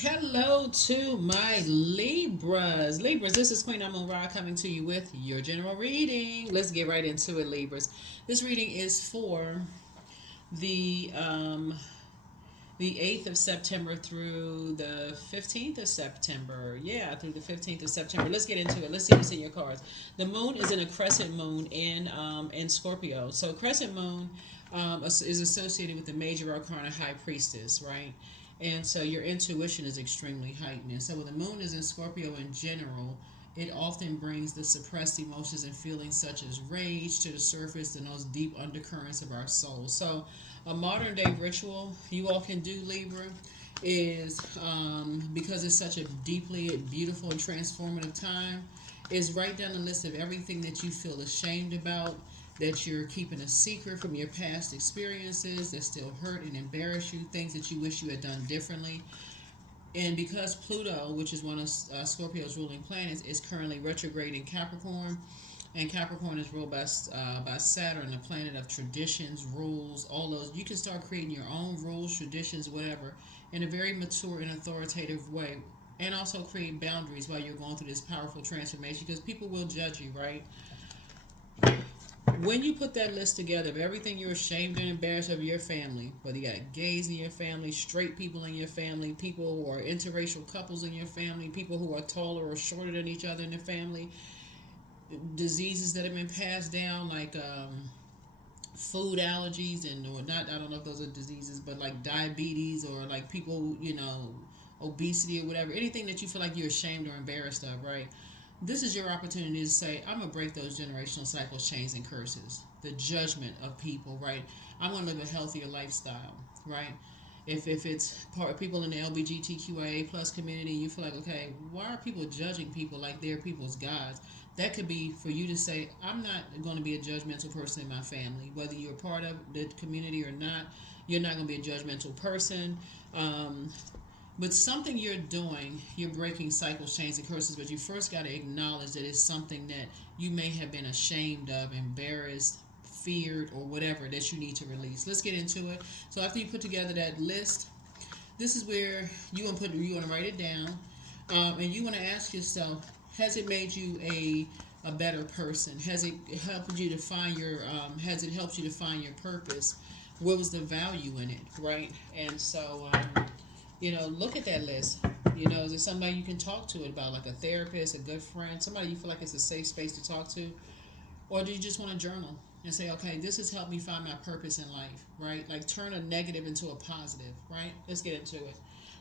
Hello to my Libras. Libras, this is Queen Amun Ra coming to you with your general reading. Let's get right into it, Libras. This reading is for the um, the 8th of September through the 15th of September. Yeah, through the 15th of September. Let's get into it. Let's see what's in your cards. The moon is in a crescent moon in Scorpio. So crescent moon is associated with the major arcana High Priestess, right? And so your intuition is extremely heightened. And so when the moon is in Scorpio in general, it often brings the suppressed emotions and feelings such as rage to the surface and those deep undercurrents of our soul. So a modern day ritual you all can do, Libra, is because it's such a deeply beautiful and transformative time, is write down a list of everything that you feel ashamed about, that you're keeping a secret from your past experiences that still hurt and embarrass you, things that you wish you had done differently. And because Pluto, which is one of Scorpio's ruling planets, is currently retrograde in Capricorn, and Capricorn is ruled by Saturn, a planet of traditions, rules, all those. You can start creating your own rules, traditions, whatever, in a very mature and authoritative way, and also create boundaries while you're going through this powerful transformation. Because people will judge you, right? When you put that list together of everything you're ashamed and embarrassed of your family, whether you got gays in your family, straight people in your family, people who are interracial couples in your family, people who are taller or shorter than each other in the family, diseases that have been passed down like food allergies and or not, I don't know if those are diseases, but like diabetes or like people, obesity or whatever, anything that you feel like you're ashamed or embarrassed of, right? This is your opportunity to say, I'm gonna break those generational cycles, chains, and curses, the judgment of people, right? I'm gonna live a healthier lifestyle, right? If it's part of people in the LGBTQIA plus community, you feel like, okay, why are people judging people like they're people's gods? That could be for you to say, I'm not going to be a judgmental person in my family, whether you're part of the community or not. You're not going to be a judgmental person. Um, but something you're doing, you're breaking cycles, chains, and curses. But you first got to acknowledge that it's something that you may have been ashamed of, embarrassed, feared, or whatever that you need to release. Let's get into it. So after you put together that list, this is where you want to write it down, and you want to ask yourself: has it made you a better person? Has it helped you to find your Has it helped you to find your purpose? What was the value in it, right? And so, look at that list. Is there somebody you can talk to about, like a therapist, a good friend, somebody you feel like it's a safe space to talk to? Or do you just want to journal and say, okay, this has helped me find my purpose in life, right? Like turn a negative into a positive, right? Let's get into it.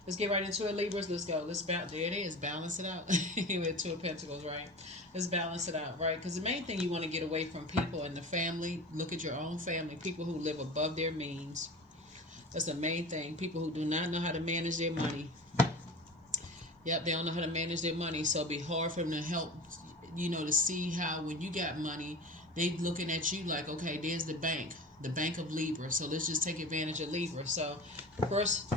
Let's get right into it, Libras. Let's go. There it is. Balance it out. With Two of Pentacles, right? Let's balance it out, right? Because the main thing you want to get away from people in the family. Look at your own family. People who live above their means. That's the main thing. People who do not know how to manage their money. Yep, they don't know how to manage their money, so it'd be hard for them to help, to see how when you got money, they looking at you like, okay, there's the bank of Libra. So let's just take advantage of Libra. So first,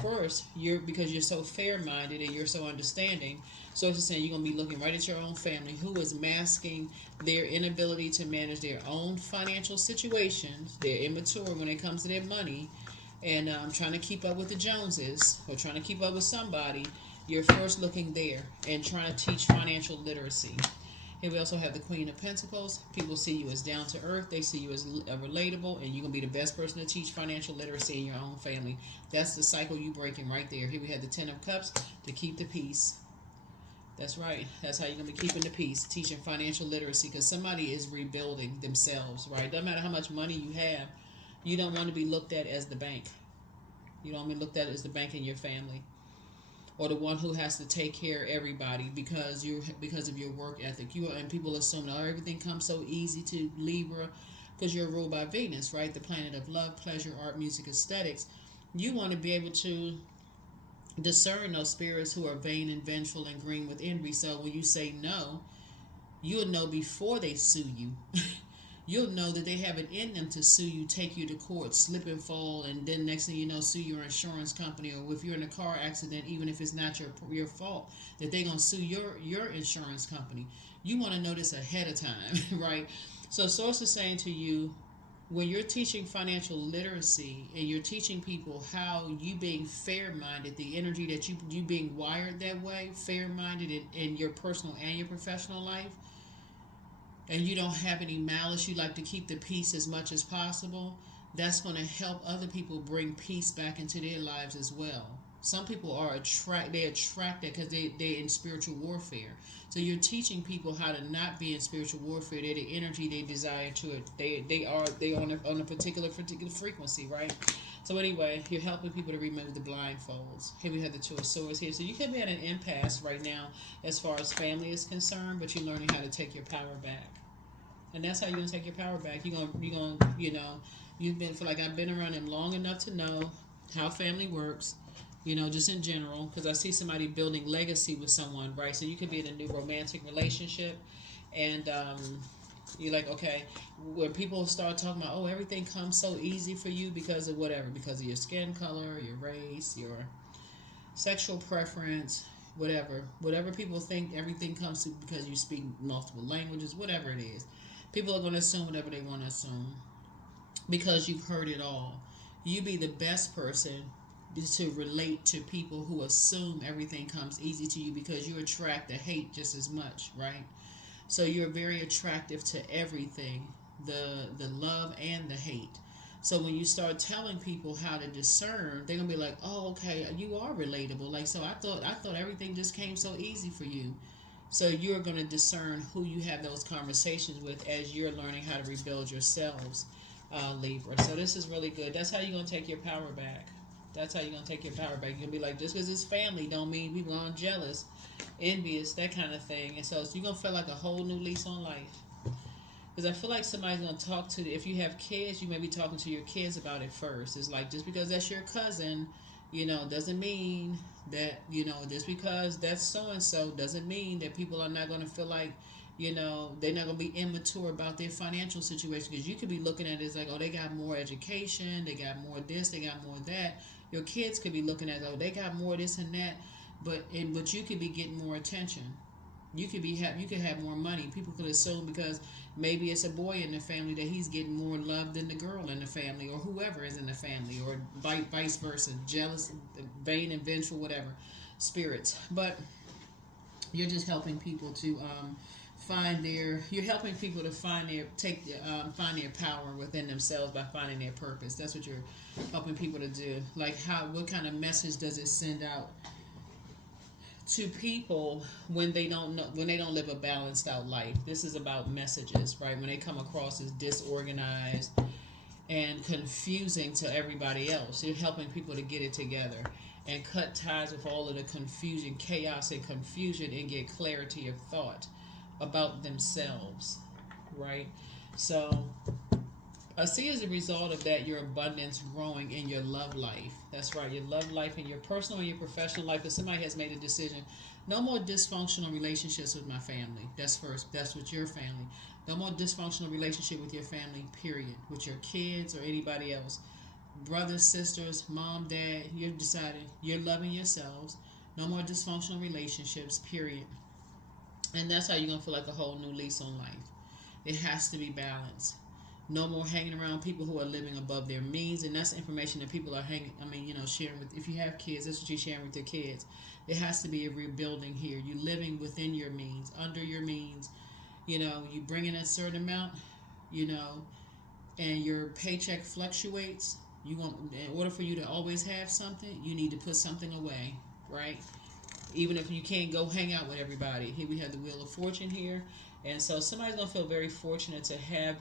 because you're so fair-minded and you're so understanding. So it's saying you're gonna be looking right at your own family who is masking their inability to manage their own financial situations. They're immature when it comes to their money, and trying to keep up with the Joneses or trying to keep up with somebody. You're first looking there and trying to teach financial literacy. Here we also have the Queen of Pentacles. People see you as down to earth. They see you as relatable, and you're going to be the best person to teach financial literacy in your own family. That's the cycle you breaking right there. Here we have the Ten of Cups to keep the peace. That's right. That's how you're going to be keeping the peace, teaching financial literacy, because somebody is rebuilding themselves, right? Doesn't matter how much money you have. You don't want to be looked at as the bank. You don't want to be looked at as the bank in your family, or the one who has to take care of everybody because of your work ethic. And people assume that everything comes so easy to Libra because you're ruled by Venus, right? The planet of love, pleasure, art, music, aesthetics. You want to be able to discern those spirits who are vain and vengeful and green with envy. So when you say no, you'll know before they sue you. You'll know that they have it in them to sue you, take you to court, slip and fall, and then next thing you know, sue your insurance company, or if you're in a car accident, even if it's not your fault, that they're gonna sue your insurance company. You want to know this ahead of time, right? So source is saying to you, when you're teaching financial literacy and you're teaching people how you being fair-minded, the energy that you being wired that way, fair-minded in your personal and your professional life, and you don't have any malice, you like to keep the peace as much as possible, that's going to help other people bring peace back into their lives as well. Some people are attracted because they're in spiritual warfare. So you're teaching people how to not be in spiritual warfare. They're the energy they desire to it. They on a particular frequency, right? So anyway, you're helping people to remove the blindfolds. Here we have the Two of Swords here. So you could be at an impasse right now as far as family is concerned, but you're learning how to take your power back. And that's how you're gonna take your power back. You're gonna I've been around him long enough to know how family works. Just in general, because I see somebody building legacy with someone, right? So you could be in a new romantic relationship, and you're like, okay, when people start talking about, oh, everything comes so easy for you because of whatever, because of your skin color, your race, your sexual preference, whatever people think, everything comes to because you speak multiple languages, whatever it is. People are going to assume whatever they want to assume because you've heard it all. You be the best person to relate to people who assume everything comes easy to you because you attract the hate just as much, right? So you're very attractive to everything, the love and the hate. So when you start telling people how to discern, they're gonna be like, oh, okay, you are relatable. Like, so I thought everything just came so easy for you. So you're gonna discern who you have those conversations with as you're learning how to rebuild yourselves, Libra. So this is really good. That's how you're gonna take your power back. That's how you're going to take your power back. You're going to be like, just because it's family don't mean people aren't jealous, envious, that kind of thing. And so you're going to feel like a whole new lease on life. Because I feel like somebody's going to talk to, if you have kids, you may be talking to your kids about it first. It's like, just because that's your cousin, doesn't mean that, just because that's so-and-so doesn't mean that people are not going to feel like, they're not going to be immature about their financial situation. Because you could be looking at it as like, oh, they got more education, they got more this, they got more that. Your kids could be looking at, oh, they got more this and that, but you could be getting more attention. You could have more money. People could assume because maybe it's a boy in the family that he's getting more love than the girl in the family, or whoever is in the family, or vice versa. Jealous, vain, and vengeful, whatever spirits. But you're just helping people to find their power within themselves by finding their purpose. That's what you're helping people to do. Like what kind of message does it send out to people when they don't live a balanced out life? This is about messages, right? When they come across as disorganized and confusing to everybody else, you're helping people to get it together and cut ties with all of the confusion, chaos, and confusion, and get clarity of thought about themselves, right? So I see as a result of that your abundance growing in your love life. That's right, your love life in your personal and your professional life. If somebody has made a decision, no more dysfunctional relationships with my family. That's first. That's with your family. No more dysfunctional relationship with your family, period. With your kids or anybody else. Brothers, sisters, mom, dad, you've decided you're loving yourselves. No more dysfunctional relationships, period. And that's how you're going to feel like a whole new lease on life. It has to be balanced. No more hanging around people who are living above their means. And that's information that people are sharing with. If you have kids, that's what you're sharing with your kids. There has to be a rebuilding here. You're living within your means, under your means. You bring in a certain amount, and your paycheck fluctuates. In order for you to always have something, you need to put something away, right? Even if you can't go hang out with everybody. Here we have the Wheel of Fortune here. And so somebody's going to feel very fortunate to have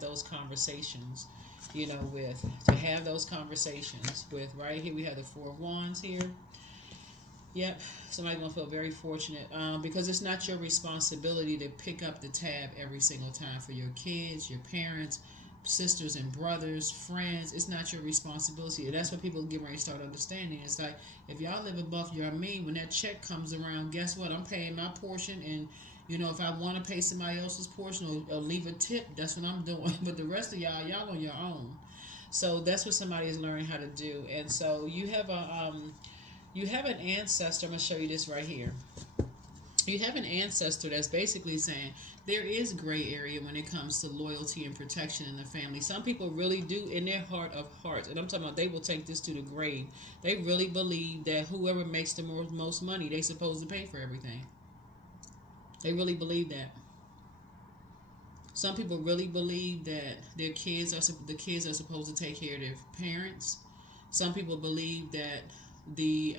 those conversations, to have those conversations with, right? Here we have the Four of Wands here. Yep, somebody's going to feel very fortunate because it's not your responsibility to pick up the tab every single time for your kids, your parents, sisters and brothers, friends. It's not your responsibility. And that's what people get ready to start understanding. It's like, if y'all live above your means, when that check comes around, guess what? I'm paying my portion, and if I want to pay somebody else's portion or leave a tip, that's what I'm doing. But the rest of y'all on your own. So that's what somebody is learning how to do. And so you have an ancestor. I'm gonna show you this right here. You have an ancestor that's basically saying there is gray area when it comes to loyalty and protection in the family. Some people really do, in their heart of hearts, and I'm talking about they will take this to the grave. They really believe that whoever makes the most money, they supposed to pay for everything. They really believe that. Some people really believe that the kids are supposed to take care of their parents. Some people believe that the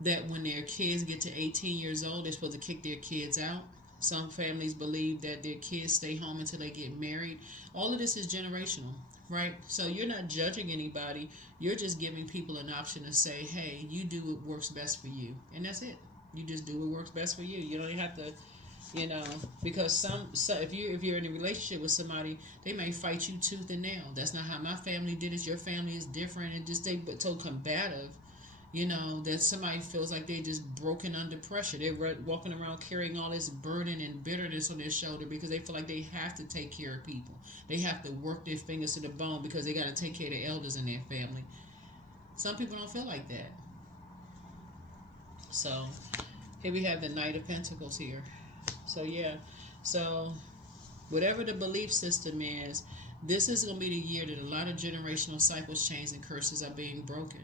that when their kids get to 18 years old, they're supposed to kick their kids out. Some families believe that their kids stay home until they get married. All of this is generational, right? So you're not judging anybody. You're just giving people an option to say, hey, you do what works best for you. And that's it. You just do what works best for you. You don't even have to, because if you're in a relationship with somebody, they may fight you tooth and nail. That's not how my family did it. Your family is different, and just they so combative. That somebody feels like they're just broken under pressure. They're walking around carrying all this burden and bitterness on their shoulder because they feel like they have to take care of people. They have to work their fingers to the bone because they got to take care of the elders in their family. Some people don't feel like that. So here we have the Knight of Pentacles here. So yeah, so whatever the belief system is, this is going to be the year that a lot of generational cycles, chains, and curses are being broken.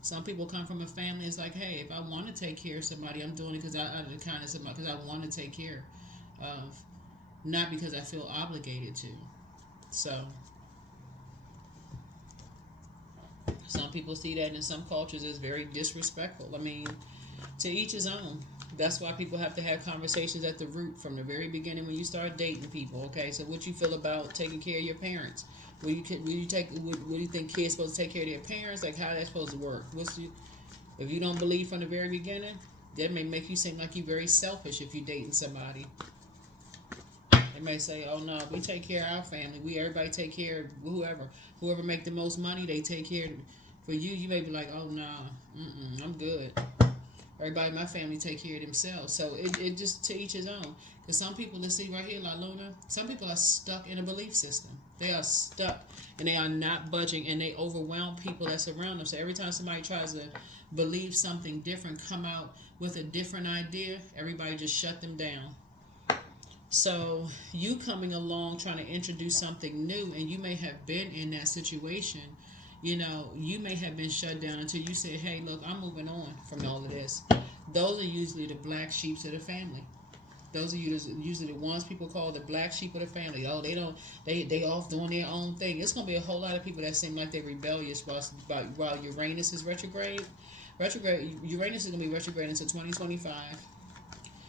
Some people come from a family, it's like, hey, if I want to take care of somebody, I'm doing it because out of the kindness of because I want to take care of, not because I feel obligated to. So some people see that in some cultures as very disrespectful. I mean, to each his own. That's why people have to have conversations at the root from the very beginning when you start dating people. Okay, so what you feel about taking care of your parents? Will you think kids supposed to take care of their parents? Like, how that's supposed to work? If you don't believe from the very beginning, that may make you seem like you're very selfish if you're dating somebody. They may say, "Oh no, we take care of our family. Everybody take care of whoever make the most money. They take care of." For you, you may be like, "Oh no, I'm good. Everybody in my family take care of themselves." So it just to each his own. Because some people, let's see right here, La Luna, some people are stuck in a belief system. They are stuck and they are not budging, and they overwhelm people that's around them. So every time somebody tries to believe something different, come out with a different idea, everybody just shut them down. So you coming along trying to introduce something new, and you may have been in that situation. You may have been shut down until you said, hey, look, I'm moving on from all of this. Those are usually the black sheep of the family. Those are usually the ones people call the black sheep of the family. Oh, they off doing their own thing. It's going to be a whole lot of people that seem like they're rebellious while Uranus is retrograde. Uranus is going to be retrograde until 2025.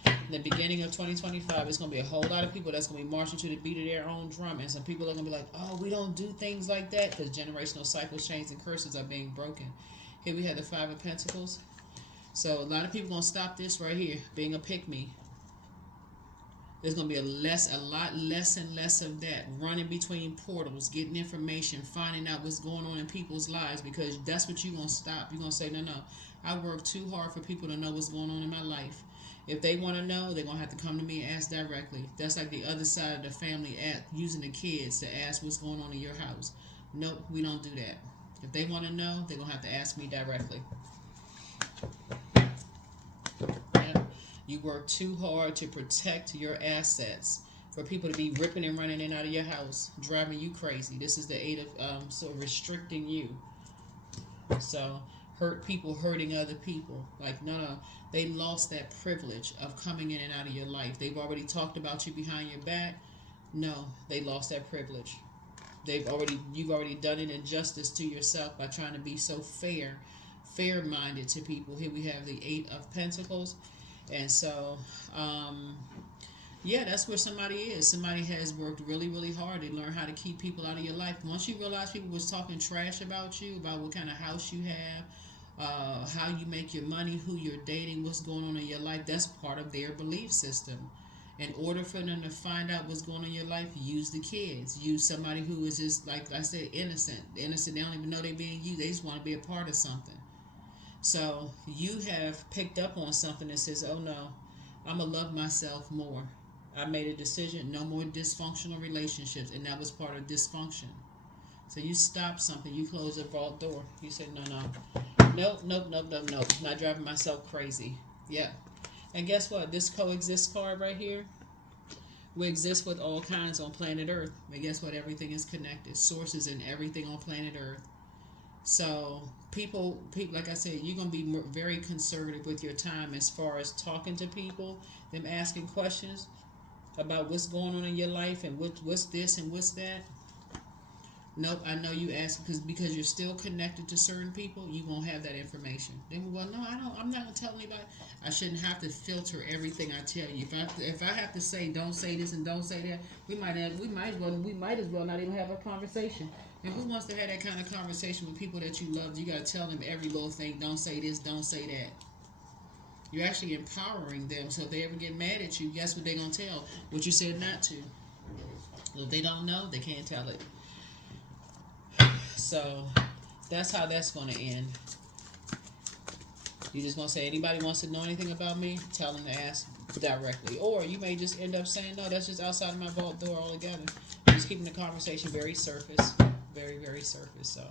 In the beginning of 2025, it's going to be a whole lot of people that's going to be marching to the beat of their own drum. And some people are going to be like, oh, we don't do things like that, because generational cycles, chains, and curses are being broken. Here we have the Five of Pentacles. So a lot of people are going to stop this right here, being a pick-me. There's going to be a lot less and less of that. Running between portals, getting information, finding out what's going on in people's lives, because that's what you're going to stop. You're going to say, no, I work too hard for people to know what's going on in my life. If they want to know, they're going to have to come to me and ask directly. That's like the other side of the family using the kids to ask what's going on in your house. Nope, we don't do that. If they want to know, they're going to have to ask me directly. You work too hard to protect your assets for people to be ripping and running in and out of your house, driving you crazy. This is the Eight of so restricting you. So people hurting other people. Like, no, they lost that privilege of coming in and out of your life. They've already talked about you behind your back. No, they lost that privilege. You've already done an injustice to yourself by trying to be so fair-minded to people. Here we have the Eight of Pentacles. And so, that's where somebody is. Somebody has worked really, really hard. They learn how to keep people out of your life. Once you realize people was talking trash about you, about what kind of house you have, how you make your money, who you're dating, what's going on in your life, that's part of their belief system. In order for them to find out what's going on in your life, use the kids. Use somebody who is just, like I said, innocent. They don't even know they're being used. They just want to be a part of something. So you have picked up on something that says, oh no, I'm going to love myself more. I made a decision, no more dysfunctional relationships, and that was part of dysfunction. So you stopped something, you closed a vault door. You said, no, Nope, nope, nope, nope, nope. Not driving myself crazy. Yeah. And guess what? This coexist card right here, we exist with all kinds on planet Earth. But guess what? Everything is connected. Sources and everything on planet Earth. So people, like I said, you're gonna be very conservative with your time as far as talking to people, them asking questions about what's going on in your life and what's this and what's that. Nope, I know you ask because you're still connected to certain people. You won't have that information. Then, well, no, I don't. I'm not gonna tell anybody. I shouldn't have to filter everything I tell you. If I have to say don't say this and don't say that, we might as well not even have a conversation. And who wants to have that kind of conversation with people that you love? You gotta tell them every little thing. Don't say this. Don't say that. You're actually empowering them. So if they ever get mad at you, guess what they're gonna tell? What you said not to. Well, if they don't know, they can't tell it. So that's how that's going to end. You just want to say, anybody wants to know anything about me, tell them to ask directly. Or you may just end up saying, no, that's just outside of my vault door altogether. Just keeping the conversation very surface. Very, very surface. So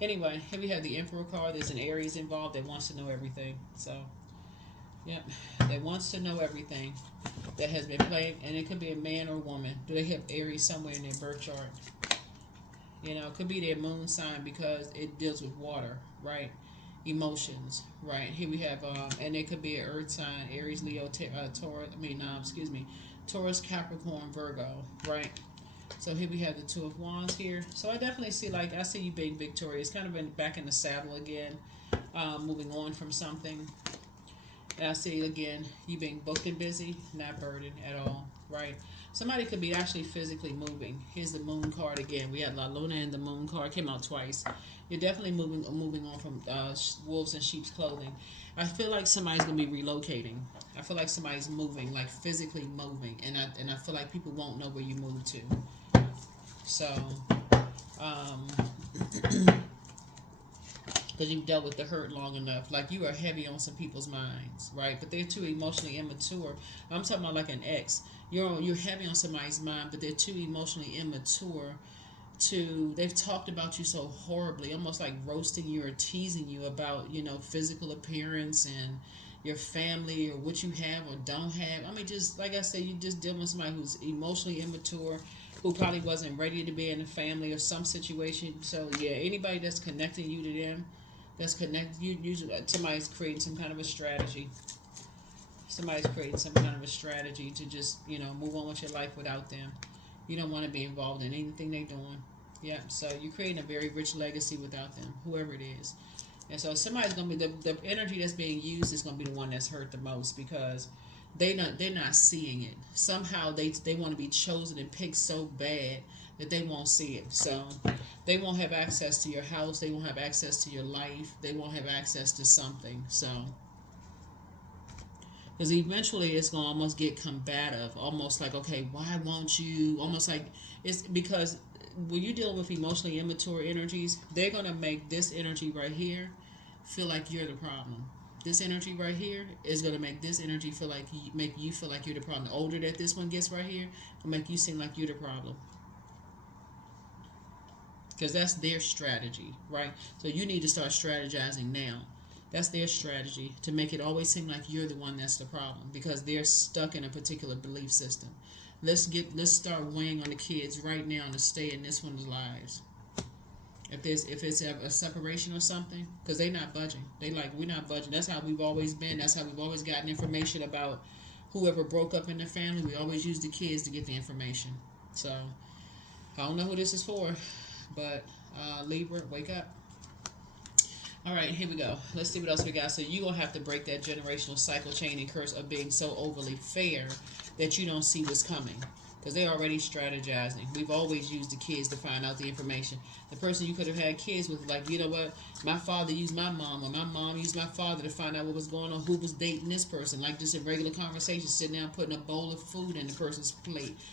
anyway, here we have the Emperor card. There's an Aries involved that wants to know everything. So, yep, that wants to know everything that has been played. And it could be a man or woman. Do they have Aries somewhere in their birth chart? You know, it could be their moon sign because it deals with water, right? Emotions, right? Here we have, and it could be an earth sign, Aries, Leo, Taurus, Capricorn, Virgo, right? So here we have the Two of Wands here. So I definitely see, I see you being victorious, kind of been back in the saddle again, moving on from something. And I see, again, you being booked and busy, not burdened at all, right? Somebody could be actually physically moving. Here's the moon card again. We had La Luna and the moon card. Came out twice. You're definitely moving on from wolves in sheep's clothing. I feel like somebody's going to be relocating. I feel like somebody's moving, like physically moving. And I feel like people won't know where you moved to. So, because you've dealt with the hurt long enough. Like, you are heavy on some people's minds, right? But they're too emotionally immature. I'm talking about like an ex. You're heavy on somebody's mind, but they're too emotionally immature they've talked about you so horribly, almost like roasting you or teasing you about, physical appearance and your family or what you have or don't have. I mean, just like I said, you just dealing with somebody who's emotionally immature, who probably wasn't ready to be in a family or some situation. So yeah, anybody that's connecting you to them, that's connected you, usually somebody's creating some kind of a strategy. Somebody's creating some kind of a strategy to just, move on with your life without them. You don't want to be involved in anything they're doing. Yeah, so you're creating a very rich legacy without them, whoever it is. And so somebody's going to be, the energy that's being used is going to be the one that's hurt the most because they're not seeing it. Somehow they want to be chosen and picked so bad that they won't see it. So they won't have access to your house. They won't have access to your life. They won't have access to something. So, because eventually it's going to almost get combative. Almost like, okay, why won't you? Almost like it's because when you're dealing with emotionally immature energies, they're going to make this energy right here feel like you're the problem. This energy right here is going to make this energy make you feel like you're the problem. The older that this one gets right here, will make you seem like you're the problem. Because that's their strategy, right? So you need to start strategizing now. That's their strategy, to make it always seem like you're the one that's the problem because they're stuck in a particular belief system. Let's start weighing on the kids right now to stay in this one's lives. If it's a separation or something, because they're not budging. They like, we're not budging. That's how we've always been. That's how we've always gotten information about whoever broke up in the family. We always use the kids to get the information. So I don't know who this is for, but Libra, wake up. All right, here we go. Let's see what else we got. So you're going to have to break that generational cycle, chain, and curse of being so overly fair that you don't see what's coming. Because they're already strategizing. We've always used the kids to find out the information. The person you could have had kids with, like, you know what? My father used my mom, or my mom used my father to find out what was going on, who was dating this person. Like just a regular conversation, sitting down putting a bowl of food in the person's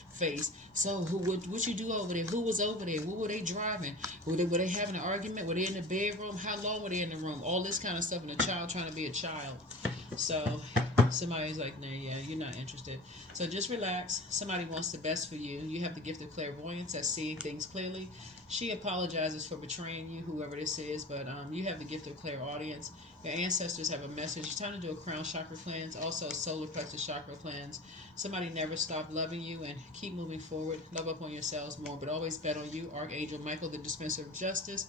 face. So what you do over there? Who was over there? What were they driving? Were they having an argument? Were they in the bedroom? How long were they in the room? All this kind of stuff, and a child trying to be a child. So Somebody's like, nah, yeah, you're not interested. So just relax. Somebody wants the best for you. You have the gift of clairvoyance, that's seeing things clearly. She apologizes for betraying you, whoever this is, but you have the gift of clairaudience. Your ancestors have a message. It's time to do a crown chakra cleanse, also a solar plexus chakra cleanse. Somebody never stop loving you and keep moving forward. Love up on yourselves more, but always bet on you. Archangel Michael, the dispenser of justice,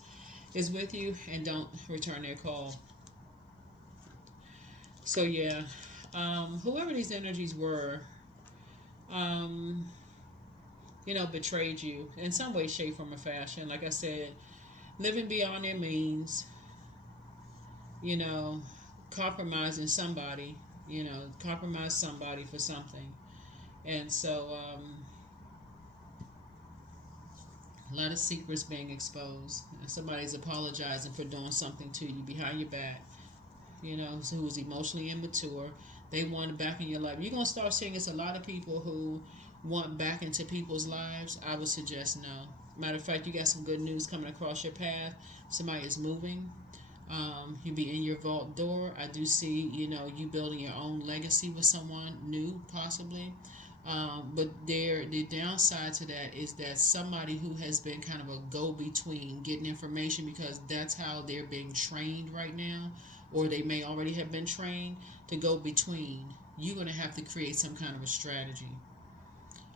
is with you, and don't return their call. So yeah, whoever these energies were, betrayed you in some way, shape, form, or fashion. Like I said, living beyond their means, you know, compromising somebody, compromise somebody for something. And so, a lot of secrets being exposed. And somebody's apologizing for doing something to you behind your back, who was emotionally immature. They want back in your life. You're going to start seeing it's a lot of people who want back into people's lives. I would suggest no. Matter of fact, you got some good news coming across your path. Somebody is moving. You be in your vault door. I do see, you building your own legacy with someone new, possibly. But the downside to that is that somebody who has been kind of a go-between, getting information because that's how they're being trained right now, or they may already have been trained to go between. You're going to have to create some kind of a strategy.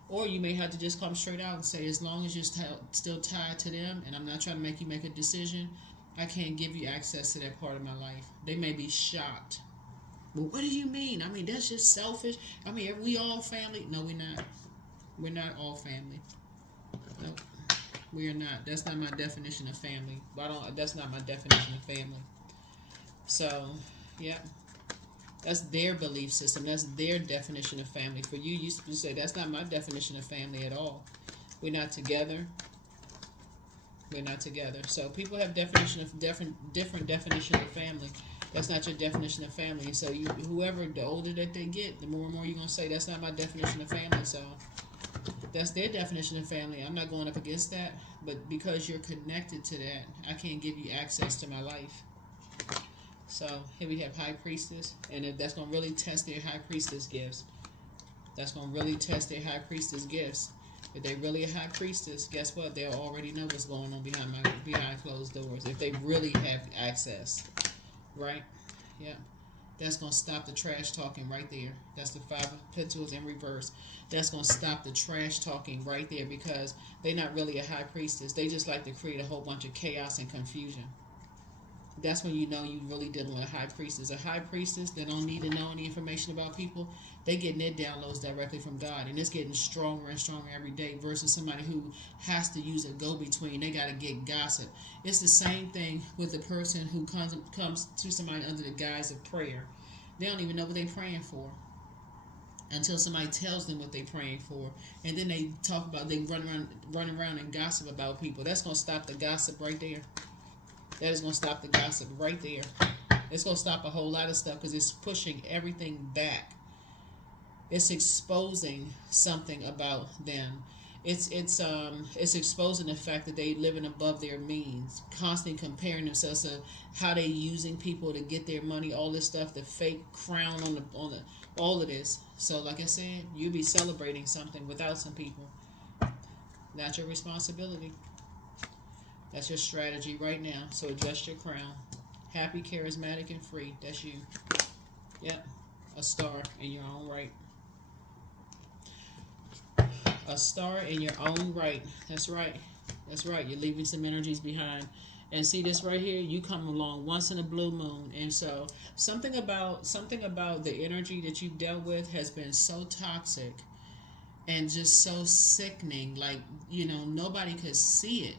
Or you may have to just come straight out and say, as long as you're still tied to them, and I'm not trying to make you make a decision, I can't give you access to that part of my life. They may be shocked. Well, what do you mean? I mean, that's just selfish. I mean, are we all family? No, we're not. We're not all family. Nope. We are not. That's not my definition of family. That's not my definition of family. So, yeah. That's their belief system. That's their definition of family. For you, you say, that's not my definition of family at all. We're not together. We're not together. So people have different definition of family. That's not your definition of family. So whoever, the older that they get, the more and more you're going to say, that's not my definition of family. So that's their definition of family. I'm not going up against that. But because you're connected to that, I can't give you access to my life. So here we have High Priestess. And if that's going to really test their High Priestess gifts. That's going to really test their High Priestess gifts. If they really a High Priestess, guess what? They'll already know what's going on behind closed doors. If they really have access. Right? Yeah. That's going to stop the trash talking right there. That's the 5 of Pentacles in reverse. That's going to stop the trash talking right there because they're not really a High Priestess. They just like to create a whole bunch of chaos and confusion. That's when you know you're really dealing with a High Priestess. A High Priestess that don't need to know any information about people, they getting their downloads directly from God. And it's getting stronger and stronger every day versus somebody who has to use a go-between. They got to get gossip. It's the same thing with the person who comes to somebody under the guise of prayer. They don't even know what they're praying for until somebody tells them what they're praying for. And then they talk about, they run around and gossip about people. That's going to stop the gossip right there. That is going to stop the gossip right there. It's going to stop a whole lot of stuff because it's pushing everything back. It's exposing something about them. It's exposing the fact that they living above their means, constantly comparing themselves to how they using people to get their money, all this stuff, the fake crown on the all of this. So like I said, you be celebrating something without some people. Not your responsibility. That's your strategy right now. So adjust your crown. Happy, charismatic, and free. That's you. Yep. A star in your own right. A star in your own right. That's right. That's right. You're leaving some energies behind. And see this right here? You come along once in a blue moon. And so something about the energy that you've dealt with has been so toxic and just so sickening. Like, nobody could see it.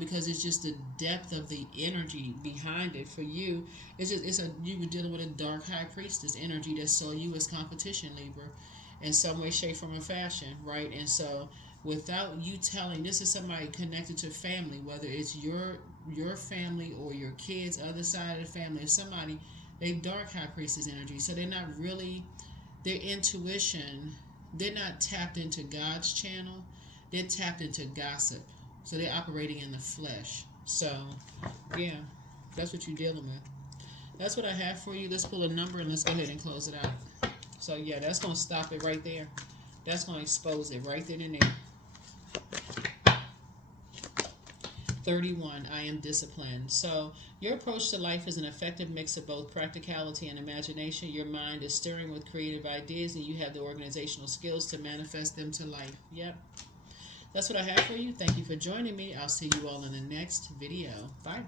Because it's just the depth of the energy behind it. For you, you were dealing with a dark High Priestess energy that saw you as competition, Libra, in some way, shape, form, or fashion, right? And so, without you telling, this is somebody connected to family, whether it's your family or your kids, other side of the family, or somebody, they dark High Priestess energy. So they're not really, their intuition, they're not tapped into God's channel. They're tapped into gossip. So they're operating in the flesh. So, yeah, that's what you're dealing with. That's what I have for you. Let's pull a number and let's go ahead and close it out. So yeah, that's going to stop it right there. That's going to expose it right then and there. 31, I am disciplined. So your approach to life is an effective mix of both practicality and imagination. Your mind is stirring with creative ideas, and you have the organizational skills to manifest them to life. Yep. That's what I have for you. Thank you for joining me. I'll see you all in the next video. Bye.